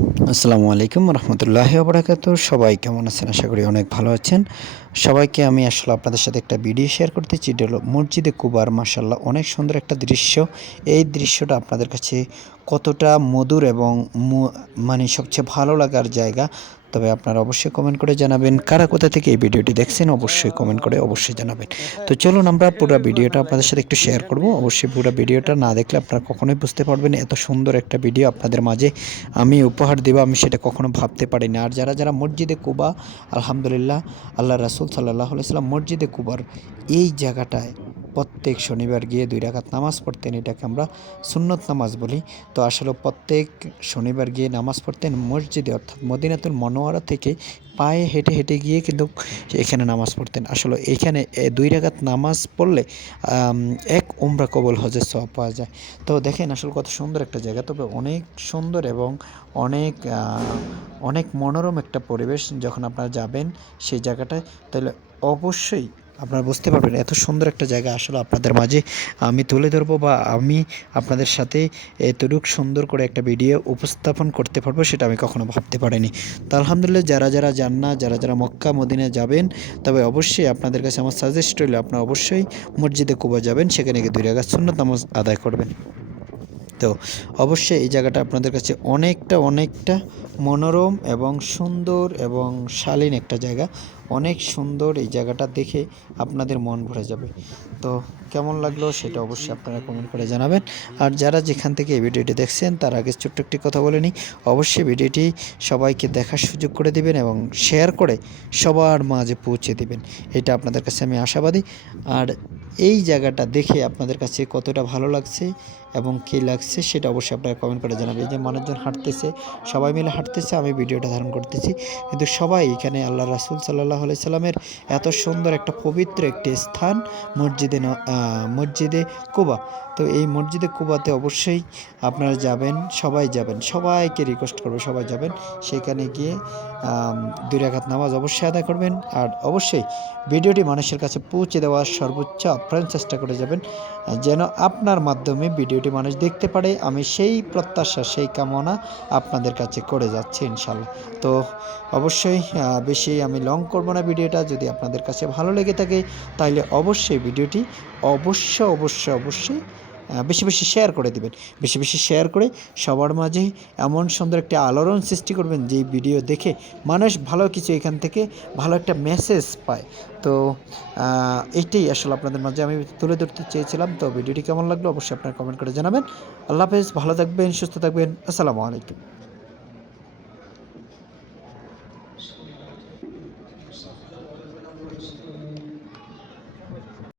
আসসালামু আলাইকুম রহমতুল্লাহ আবরাকাত সবাই কেমন আছেন? আশা করি অনেক ভালো আছেন। সবাইকে আমি আসলে আপনাদের সাথে একটা ভিডিও শেয়ার করতে চাই। এটা হলো মসজিদে কুবার মাসাল্লাহ অনেক সুন্দর একটা দৃশ্য। এই দৃশ্যটা আপনাদের কাছে কতটা মধুর এবং মানে সবচেয়ে ভালো লাগার জায়গা, তবে আপনারা অবশ্যই কমেন্ট করে জানাবেন। কারা কোথা থেকে এই ভিডিওটি দেখছেন, অবশ্যই কমেন্ট করে অবশ্যই জানাবেন। তো চলুন আমরা পুরো ভিডিওটা আপনাদের সাথে একটু শেয়ার করব। অবশ্যই পুরো ভিডিওটা না দেখলে আপনারা কখনোই বুঝতে পারবেন এত সুন্দর একটা ভিডিও আপনাদের মাঝে আমি উপহার দেব, আমি সেটা কখনো ভাবতে পারিনি। আর যারা যারা মসজিদে কুবা, আলহামদুলিল্লাহ আল্লাহ রাসুল সাল্লাহ সাল্লাম মসজিদে কুবার, এই জায়গাটায় প্রত্যেক শনিবার গিয়ে দুই রাকাত নামাজ পড়তেন, এটাকে আমরা সুন্নত নামাজ বলি। তো আসলে প্রত্যেক শনিবার গিয়ে নামাজ পড়তেন মসজিদে, অর্থাৎ মদিনাতুল মনোয়ারা থেকে পায়ে হেঁটে হেঁটে গিয়ে কিন্তু এখানে নামাজ পড়তেন। আসলে এখানে দুই রাকাত নামাজ পড়লে এক উমরা কবল হজের সব পাওয়া যায়। তো দেখেন আসলে কত সুন্দর একটা জায়গা। তবে অনেক সুন্দর এবং অনেক অনেক মনোরম একটা পরিবেশ যখন আপনারা যাবেন সেই জায়গাটায়, তাহলে অবশ্যই আপনারা বুঝতে পারবেন এত সুন্দর একটা জায়গা আসলে আপনাদের মাঝে আমি তুলে ধরবো বা আমি আপনাদের সাথে এতটুক সুন্দর করে একটা ভিডিও উপস্থাপন করতে পারব সেটা আমি কখনো ভাবতে পারিনি। তো আলহামদুলিল্লাহ যারা যারা যান না যারা যারা মক্কা মদিনায় যাবেন, তবে অবশ্যই আপনাদের কাছে আমার সাজেস্ট রইল, আপনারা অবশ্যই মসজিদে কুবা যাবেন, সেখানে গিয়ে দুই রাগাত সুন্নত নামাজ আদায় করবেন। তো অবশ্যই এই জায়গাটা আপনাদের কাছে অনেকটা অনেকটা মনোরম এবং সুন্দর এবং শালীন একটা জায়গা। অনেক সুন্দর এই জায়গাটা দেখে আপনাদের মন ভরে যাবে। তো কেমন লাগল সেটা অবশ্যই আপনারা কমেন্ট করে জানাবেন। আর যারা যেখান থেকে এই ভিডিওটি দেখছেন, তার আগে ছোট্ট একটি কথা বলে নিই। অবশ্যই ভিডিওটি সবাইকে দেখার সুযোগ করে দিবেন এবং শেয়ার করে সবার মাঝে পৌঁছে দিবেন। এটা আপনাদের কাছে আমি আশাবাদী। আর এই জায়গাটা দেখে আপনাদের কাছে কতটা ভালো লাগছে এবং কী লাগছে সেটা অবশ্যই আপনারা কমেন্ট করে জানাবেন। যে মানুষজন হাঁটতেছে, সবাই মিলে হাঁটতেছে, আমি ভিডিওটা ধারণ করতেছি। কিন্তু সবাই এখানে আল্লাহ রাসুল সাল্লাহ সাল্লামের এত সুন্দর একটা পবিত্র একটি স্থান মসজিদে মসজিদে কুবা। তো এই মসজিদে কুবাতে অবশ্যই আপনারা যাবেন, সবাই যাবেন, সবাইকে রিকোয়েস্ট করব সবাই যাবেন। সেখানে গিয়ে দুই নামাজ অবশ্যই আদায় করবেন আর অবশ্যই ভিডিওটি মানুষের কাছে পৌঁছে দেওয়ার সর্বোচ্চ আপ্রাণ চেষ্টা করে যাবেন, যেন আপনার মাধ্যমে ভিডিওটি মানুষ দেখতে পারে। আমি সেই প্রত্যাশা, সেই কামনা আপনাদের কাছে করে যাচ্ছি ইনশাল্লাহ তো অবশ্যই বেশি আমি লং করব না ভিডিওটা যদি আপনাদের কাছে ভালো লেগে থাকে তাহলে অবশ্যই ভিডিওটি অবশ্য অবশ্য অবশ্যই বেশি বেশি শেয়ার করে দিবেন। বেশি বেশি শেয়ার করে সবার মাঝে এমন সুন্দর একটা আলোড়ন সৃষ্টি করবেন যে ভিডিও দেখে মানুষ ভালো কিছু এখান থেকে ভালো একটা মেসেজ পায়। তো এটাই আসলে আপনাদের মাঝে আমি তুলে ধরতে চেয়েছিলাম। তো ভিডিওটি কেমন লাগল অবশ্যই আপনারা কমেন্ট করে জানাবেন। আল্লাহ হাফেজ, ভালো থাকবেন, সুস্থ থাকবেন। আসসালামু আলাইকুম।